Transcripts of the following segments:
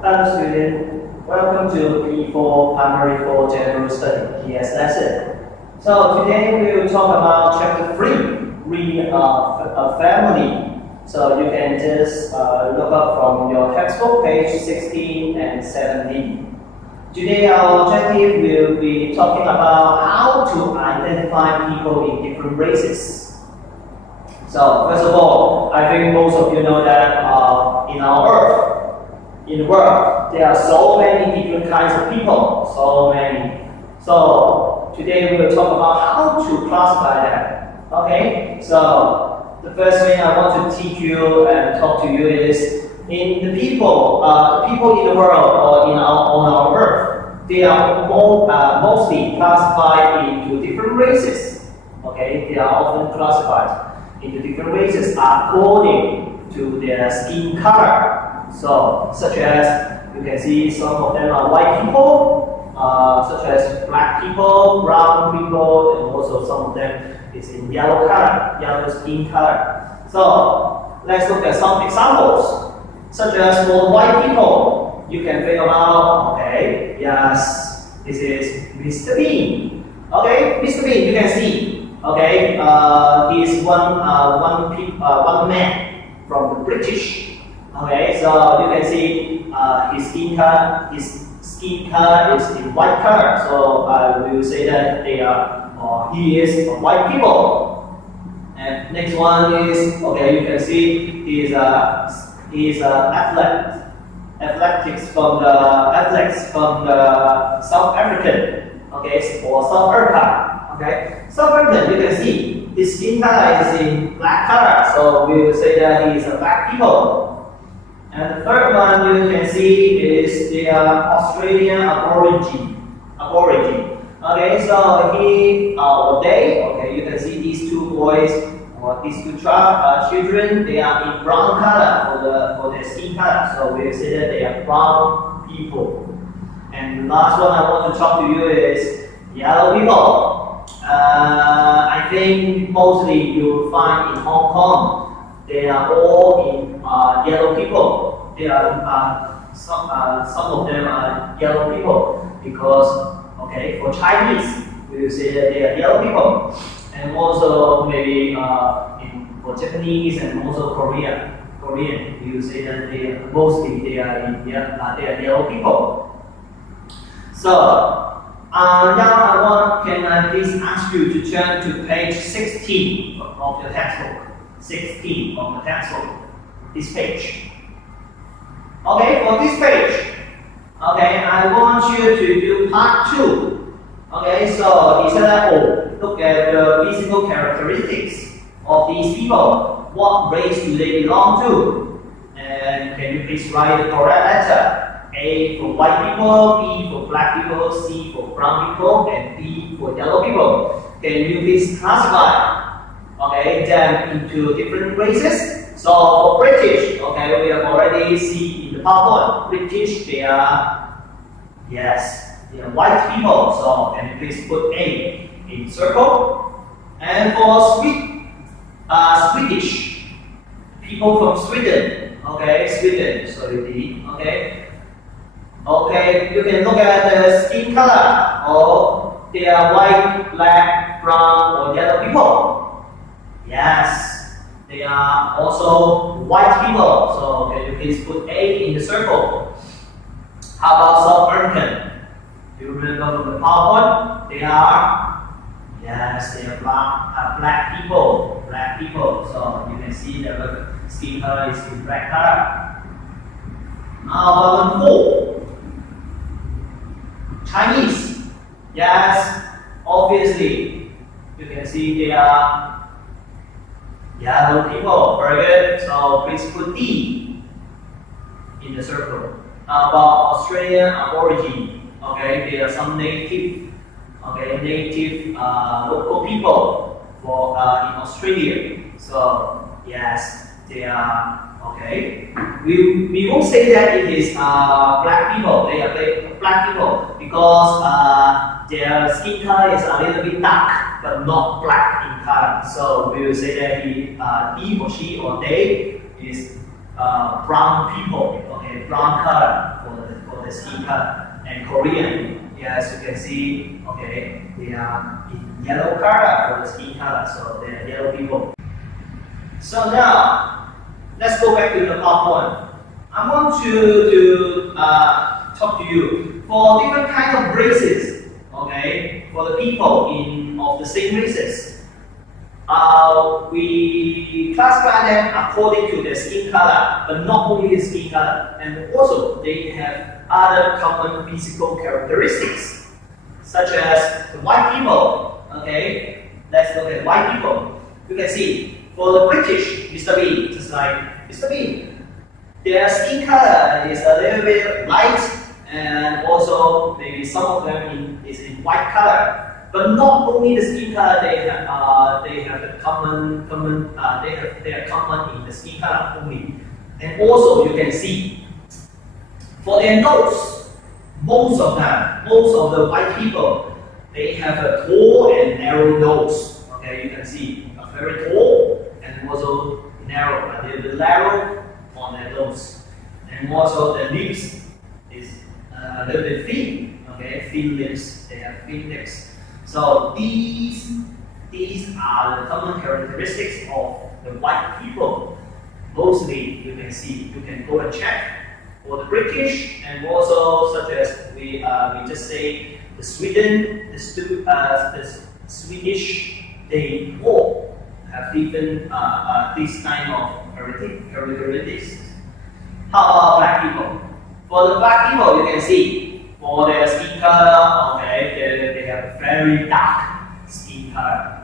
Hello student, welcome to P4 Primary 4 General Study PS lesson. So today we will talk about chapter 3, Read a Family. So you can just look up from your textbook, page 16 and 17. Today our objective will be talking about how to identify people in different races. So first of all, I think most of you know that in our Earth, in the world, there are so many different kinds of people, so many. So today we will talk about how to classify them. Okay, so the first thing I want to teach you and talk to you is in the people in the world or on our Earth, they are mostly classified into different races. Okay, they are often classified into different races according to their skin color. So, such as you can see, some of them are white people, such as black people, brown people, and also some of them is in yellow color, yellow skin color. So, let's look at some examples, such as for white people, you can figure out, okay, yes, this is Mr. Bean. Okay, Mr. Bean, you can see, okay, he is one man from the British. Okay, so you can see his skin color is in white color. So I will say that he is white people. And next one is, okay, you can see he is athletes from the South African. Okay, or South Africa. Okay, South African, you can see his skin color is in black color. So we will say that he is a black people. And the third one you can see is the Australian aborigine. Okay, so you can see these two boys or these two children. They are in brown color for their skin color. So we say that they are brown people. And the last one I want to talk to you is yellow people. I think mostly you will find in Hong Kong. They are all in yellow people. They are some of them are yellow people because, okay, for Chinese we will say that they are yellow people, and also maybe for Japanese and also Korean we will say that they are yellow people. So now can I please ask you to turn to page 16 of the textbook. 16 of the textbook, this page. Okay, for this page, okay, I want you to do part 2. Okay, so he said, look at the physical characteristics of these people. What race do they belong to? And can you please write the correct letter? A for white people, B for black people, C for brown people, and D for yellow people. Can you please classify them into different races? So for British, okay, we have already seen in the PowerPoint, British, they are white people. So can you please put A in circle? And for Swedish, people from Sweden, okay, Sweden, sorry, D, okay. Okay, you can look at the skin color, or they are white, black, brown, or yellow people. Yes, they are also white people. So can you please put A in the circle? How about South African? Do you remember from the PowerPoint? They are black people. Black people. So you can see the skin color is in black color. How about number 4? Chinese. Yes, obviously you can see they are yellow people, very good. So please put D in the circle. About Australian aborigine, okay, there are some native local people in Australia. So yes, they are okay. We won't say that it is black people. They are black people because their skin color is a little bit dark, but not black in color. So we will say that he or she or they is brown people, okay, brown color for the skin color. And Korean, yes, you can see, okay, they are in yellow color for the skin color, so they are yellow people. So now, let's go back to the part one. I want to talk to you for different kind of races, okay, for the people of the same races. We classify them according to their skin color, but not only the skin color, and also they have other common physical characteristics, such as the white people. Okay, let's look at white people. You can see for the British, Mr. Bean, just like Mr. Bean, their skin color is a little bit light, and also maybe some of them is in white color. But not only the skin color, they have the they are common in the skin color only. And also you can see for their nose, most of the white people, they have a tall and narrow nose. Okay, you can see a very tall and also narrow, a little bit narrow on their nose. And also the lips is a little bit thin. Okay, thin lips. They have thin lips. So these are the common characteristics of the white people. Mostly you can see, you can go and check for the British, and also such as we just say the Sweden, the Swedish, they all have different this kind of characteristics. How about black people? For the black people, you can see for their skin color, okay, they have very dark skin color.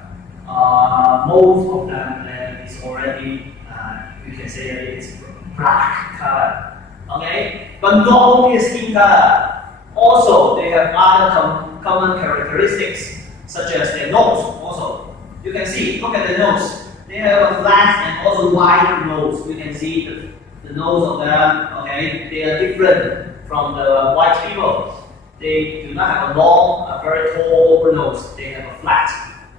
Most of them is already, you can say that it's black color. Okay, but not only the skin color, also they have other common characteristics, such as their nose. Also, you can see, look at the nose. They have a flat and also wide nose. You can see the nose of them. Okay, they are different from the white people. They do not have a very tall nose. They have a flat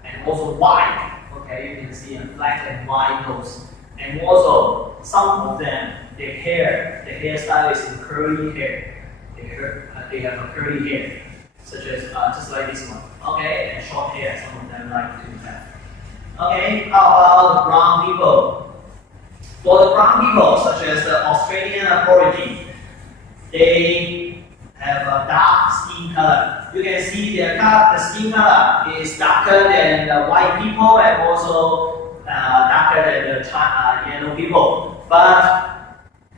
and also wide. Okay, you can see a flat and wide nose. And also, some of them, the hairstyle is in curly hair. They have a curly hair, such as just like this one. Okay, and short hair. Some of them like to have. Okay, how about the brown people? For the brown people, such as the Australian Aborigine, they have a dark skin color. You can see the skin color is darker than the white people and also darker than the yellow people, but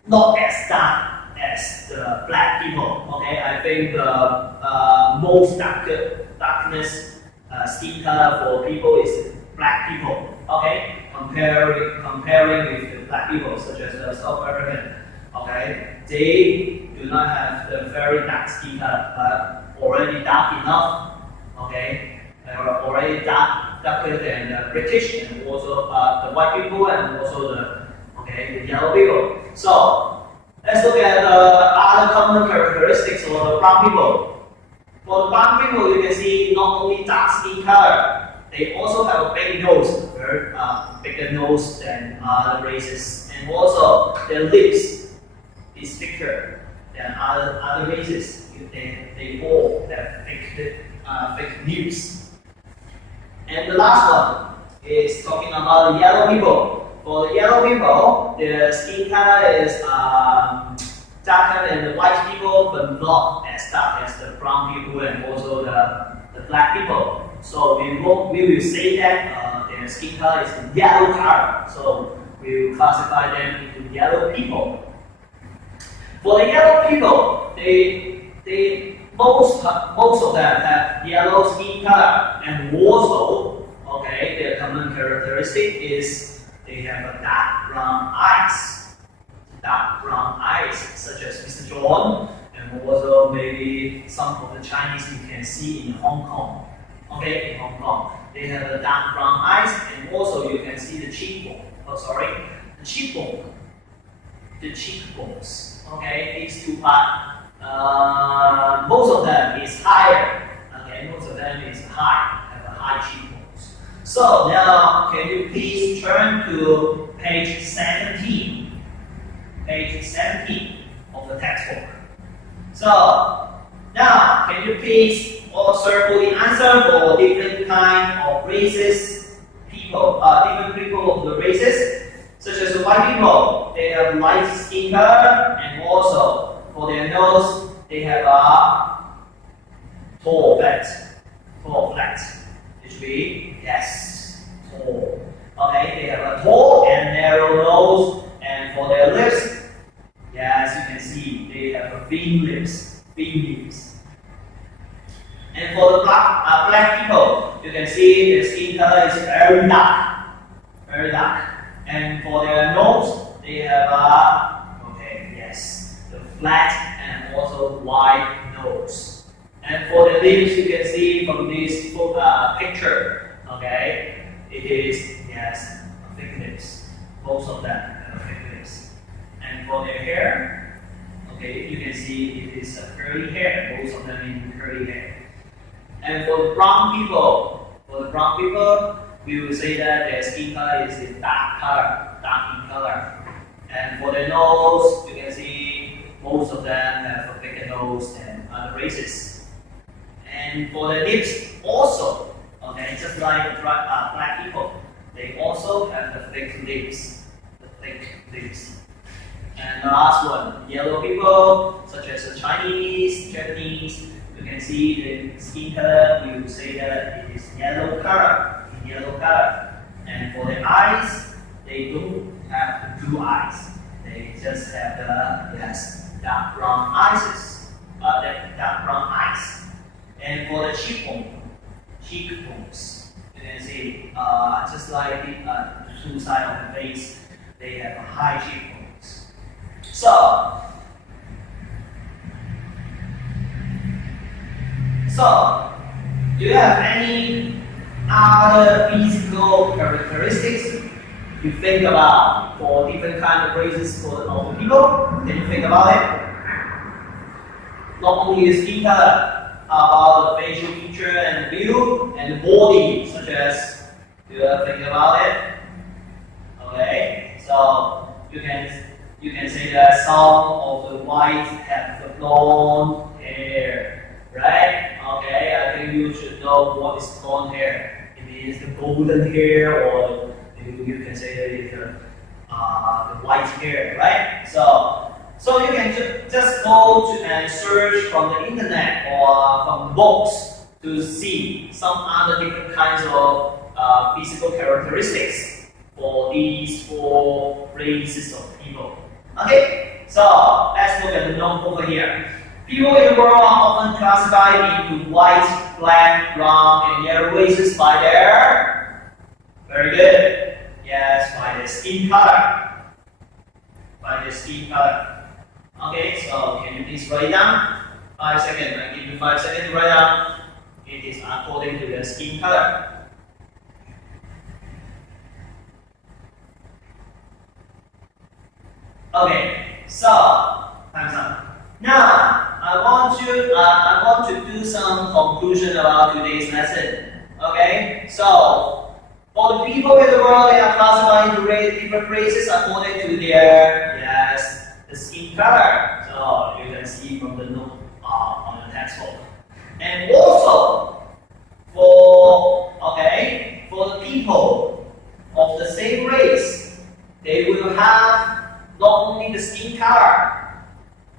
not as dark as the black people. Okay, I think the most darkness skin color for people is black people. Okay, comparing with the black people, such as the South African. Okay, they do not have the very dark skin color, but already dark enough. Okay, they are already darker than the British and also the white people and also the yellow people. So let's look at the other common characteristics of the brown people. For the brown people, you can see not only dark skin color, they also have a big nose, very bigger nose than other races, and also their lips is thicker than other races. They all have thick lips. And the last one is talking about the yellow people. For the yellow people, their skin color is darker than the white people, but not as dark as the brown people and also the black people. So we will say that their skin color is yellow color. So we will classify them into yellow people. For the yellow people, most of them have yellow skin color, and also, okay, their common characteristic is they have a dark brown eyes, such as Mr. John, and also maybe some of the Chinese you can see in Hong Kong. Okay, in Hong Kong, they have a dark brown eyes, and also you can see the cheekbone. The cheekbones. Okay, these two parts. Most of them is higher. Okay, most of them is high, have a high cheekbones. So now, can you please turn to page 17? Page 17 of the textbook. So now, can you please all circle the answer for different kind of races, different people of the races, such as the white people, they have light skin color, and also for their nose, they have a tall flat, which will be yes, tall. Okay, they have a tall and narrow nose, and for their lips, yes, you can see they have a thin lips. And for the black people, you can see their skin color is very dark. And for their nose, they have the flat and also wide nose. And for the lips, you can see from this picture, okay, it is thick lips. Most of them have thick lips. And for their hair, okay, you can see it is a curly hair. Most of them in curly hair. And for the brown people, we will say that their skin color is in dark in color. And for the nose, you can see most of them have a bigger nose than other races. And for the lips also, okay, just like black people, they also have the thick lips. And the last one, yellow people, such as the Chinese, Japanese, you can see the skin color, we will say that it is yellow color. And for the eyes, they don't have the blue eyes. They just have the dark brown eyes. And for the cheekbones, you can see just like the two sides of the face, they have a high cheekbones. So do you have any other physical characteristics you think about for different kind of races of people? Can you think about it? Not only the skin color, about the facial feature and the build and the body, such as, do you think about it? Okay, so you can say that some of the whites have the blonde hair, right? Okay, I think you should know what is blonde hair. It means the golden hair, or you can say that it's the white hair, right? So you can just go to and search from the internet or from books to see some other different kinds of physical characteristics for these four races of people. Okay, so let's look at the note over here. People in the world are often classified into white, black, brown, and yellow races by their, very good, yes, by their skin color. Okay, so can you please write down? 5 seconds, I give you 5 seconds to write down. It is according to their skin color. Okay, so time's up. Now I want to do some conclusion about today's lesson. Okay, so for the people in the world, they are classified into different races according to their the skin color. So you can see from the note on the textbook. And also for the people of the same race, they will have not only the skin color,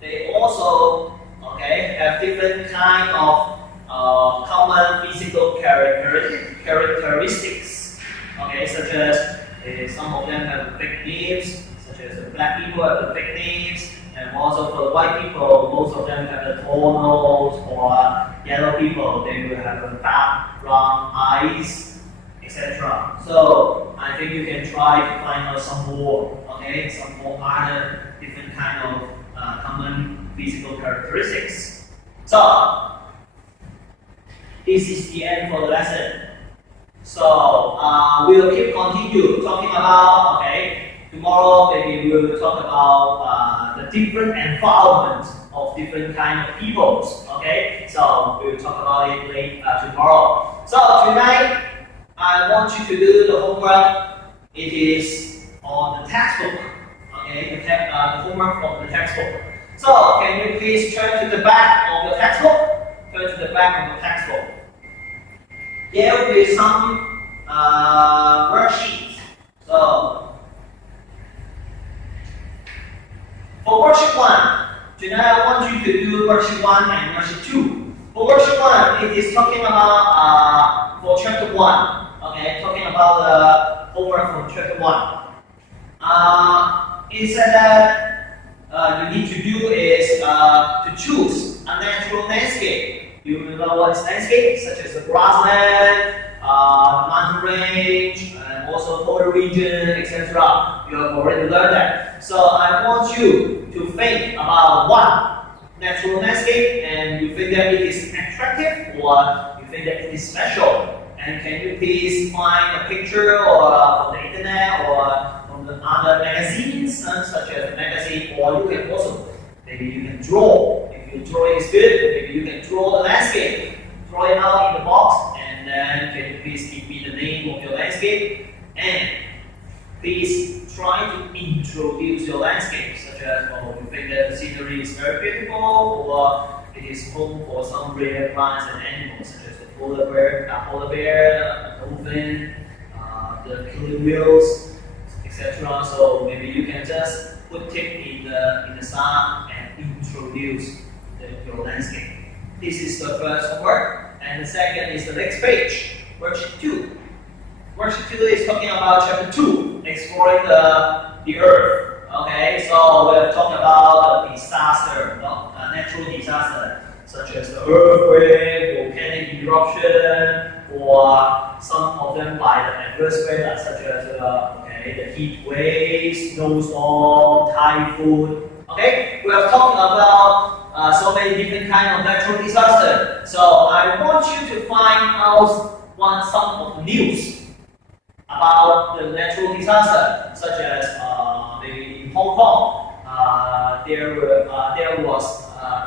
they also have different kind of common physical characteristics. Okay, such as some of them have big lips, such as the black people have the big lips, and also for the white people, most of them have the tall nose, or yellow people, they will have a dark brown eyes, etc. So I think you can try to find out some more, some more other different kind of common physical characteristics. So this is the end for the lesson. So we will continue talking about, tomorrow maybe we will talk about the different environment of different kind of peoples. So we will talk about it tomorrow. So tonight I want you to do the homework. It is on the textbook. The homework from the textbook. So can you please turn to the back back of the textbook. There will be some worksheets. So, for worksheet 1, today I want you to do worksheet 1 and worksheet 2. For worksheet 1, it is talking about for chapter 1. Okay, talking about the homework from chapter 1. It said that you need to do is to choose a natural landscape. You remember what is landscape, such as the grassland, mountain range, and also polar region, etc. You have already learned that. So I want you to think about one natural landscape, and you think that it is attractive, or you think that it is special. And can you please find a picture or on the internet or from the other magazines, such as magazine, or you can also, maybe you can draw. If your drawing is good, maybe you can draw the landscape. Draw it out in the box, and then can you please give me the name of your landscape? And please try to introduce your landscape, such as, you think that the scenery is very beautiful, or it is home for some rare plants and animals, such as the polar bear, dolphin, the killer whales, etc. So maybe you can just put it in the sun and introduce your landscape. This is the first homework, and the second is the next page, worksheet 2. Worksheet 2 is talking about chapter 2, exploring the Earth. Okay, so we're talking about disaster, natural disaster, such as the earthquake, volcanic eruption, or some of them by the adverse weather, such as the heat waves, snowstorm, typhoon. Okay, we are talking about so many different kinds of natural disaster. So I want you to find out some of the news about the natural disaster, such as maybe in Hong Kong, there was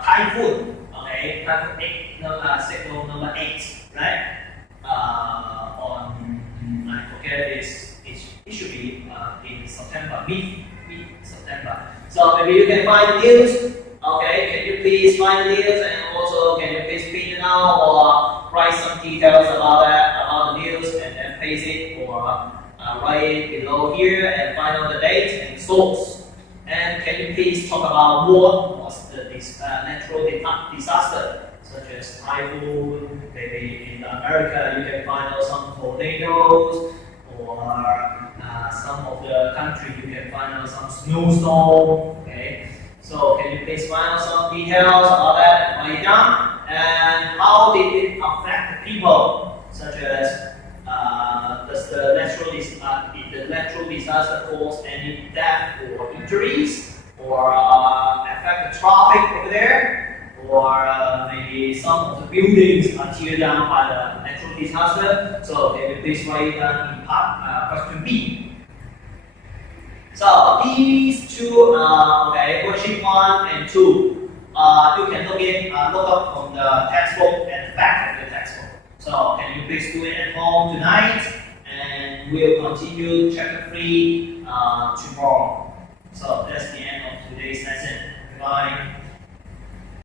typhoon. Okay, typhoon signal number 8, right? I forget it should be in September, mid September. So maybe you can find the news. Okay, can you please find the news, and also can you please print it out or write some details about the news, and then paste it or write it below here and find out the date and source. And can you please talk about what was this natural disaster, such as typhoon? Maybe in America you can find out some tornadoes, or some of the country you can find out some snowstorm. Okay, so can you please find out some details about that and write it down? And how did it affect the people, such as does the natural disaster cause any death or injuries, or affect the traffic over there, or maybe some of the buildings are teared down by the natural disaster? So can you please write it down in question B. So these two, worksheet 1 and 2, you can look up from the textbook and the back of the textbook. So can you please do it at home tonight, and we'll continue chapter 3 tomorrow. So that's the end of today's lesson. Goodbye.